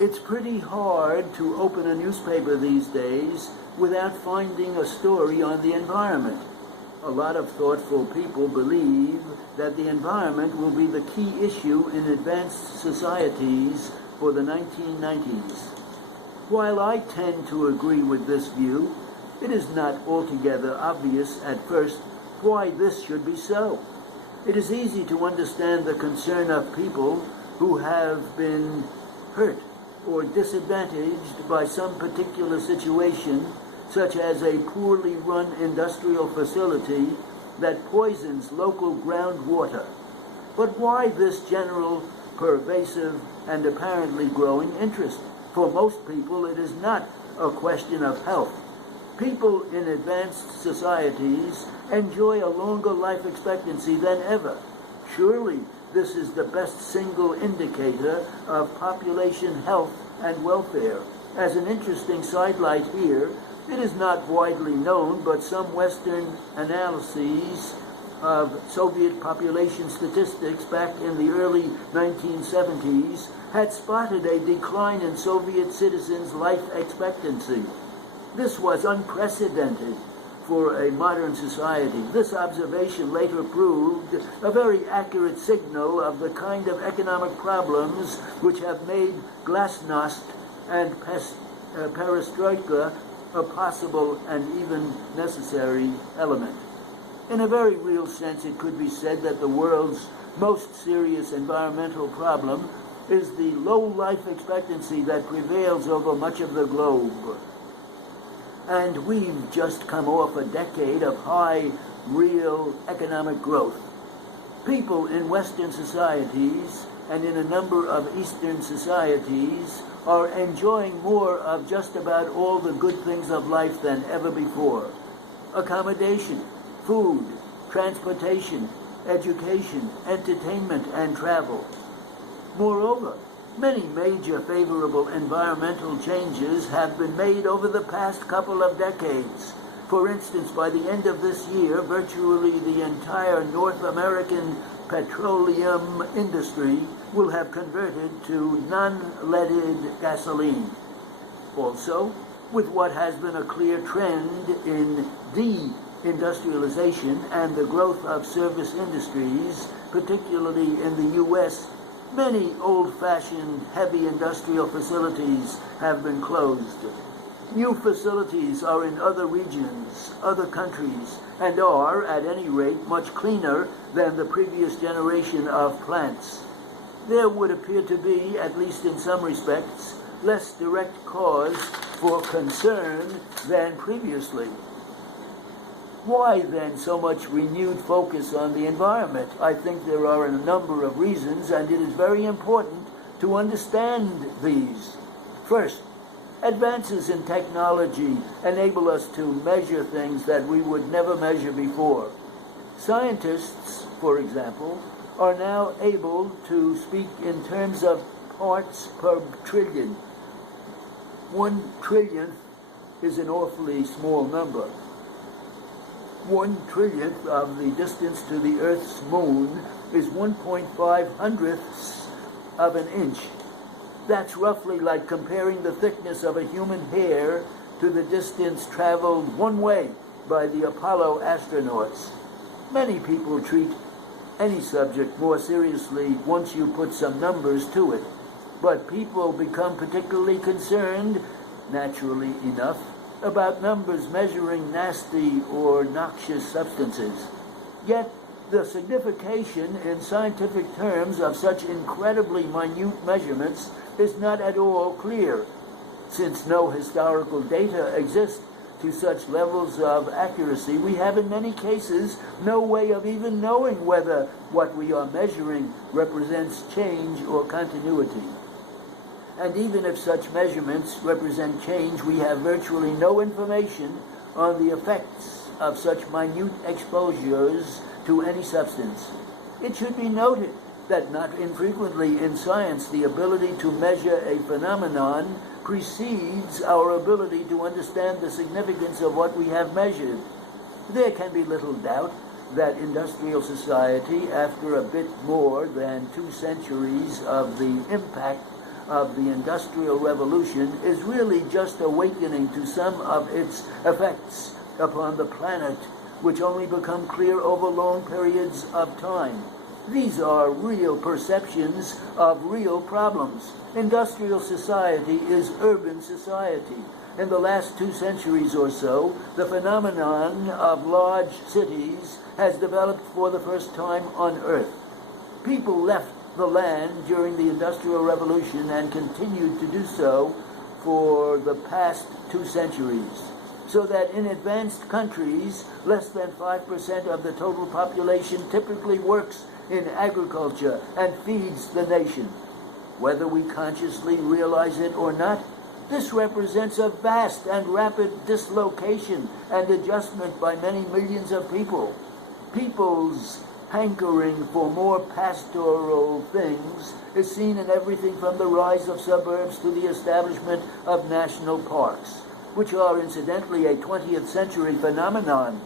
It's pretty hard to open a newspaper these days without finding a story on the environment. A lot of thoughtful people believe that the environment will be the key issue in advanced societies for the 1990s. While I tend to agree with this view, it is not altogether obvious at first why this should be so. It is easy to understand the concern of people who have been hurt or disadvantaged by some particular situation, such as a poorly run industrial facility that poisons local groundwater. But why this general, pervasive, and apparently growing interest? For most people, it is not a question of health. People in advanced societies enjoy a longer life expectancy than ever. Surely, this is the best single indicator of population health and welfare. As an interesting sidelight here, it is not widely known, but some Western analyses of Soviet population statistics back in the early 1970s had spotted a decline in Soviet citizens' life expectancy. This was unprecedented for a modern society. This observation later proved a very accurate signal of the kind of economic problems which have made glasnost and perestroika a possible and even necessary element. In a very real sense, it could be said that the world's most serious environmental problem is the low life expectancy that prevails over much of the globe. And we've just come off a decade of high, real economic growth. People in Western societies and in a number of Eastern societies are enjoying more of just about all the good things of life than ever before. Accommodation, food, transportation, education, entertainment, and travel. Moreover, many major favorable environmental changes have been made over the past couple of decades. For instance, by the end of this year, virtually the entire North American petroleum industry will have converted to non-leaded gasoline. Also, with what has been a clear trend in de-industrialization and the growth of service industries, particularly in the U.S., many old-fashioned heavy industrial facilities have been closed. New facilities are in other regions, other countries, and are, at any rate, much cleaner than the previous generation of plants. There would appear to be, at least in some respects, less direct cause for concern than previously. Why then so much renewed focus on the environment? I think there are a number of reasons, and it is very important to understand these. First, advances in technology enable us to measure things that we would never measure before. Scientists, for example, are now able to speak in terms of parts per trillion. 1 trillionth is an awfully small number. 1 trillionth of the distance to the Earth's moon is 1.5 hundredths of an inch. That's roughly like comparing the thickness of a human hair to the distance traveled one way by the Apollo astronauts. Many people treat any subject more seriously once you put some numbers to it, but people become particularly concerned, naturally enough, about numbers measuring nasty or noxious substances. Yet, the signification in scientific terms of such incredibly minute measurements is not at all clear, since no historical data exist to such levels of accuracy. We have in many cases no way of even knowing whether what we are measuring represents change or continuity. And even if such measurements represent change, we have virtually no information on the effects of such minute exposures to any substance. It should be noted that not infrequently in science, the ability to measure a phenomenon precedes our ability to understand the significance of what we have measured. There can be little doubt that industrial society, after a bit more than 2 centuries of the impact of the Industrial Revolution is really just awakening to some of its effects upon the planet, which only become clear over long periods of time. These are real perceptions of real problems. Industrial society is urban society. In the last 2 centuries or so, the phenomenon of large cities has developed for the first time on Earth. People left the land during the Industrial Revolution and continued to do so for the past 2 centuries. So that in advanced countries, less than 5% of the total population typically works in agriculture and feeds the nation. Whether we consciously realize it or not, this represents a vast and rapid dislocation and adjustment by many millions of people. People's hankering for more pastoral things is seen in everything from the rise of suburbs to the establishment of national parks, which are incidentally a 20th century phenomenon.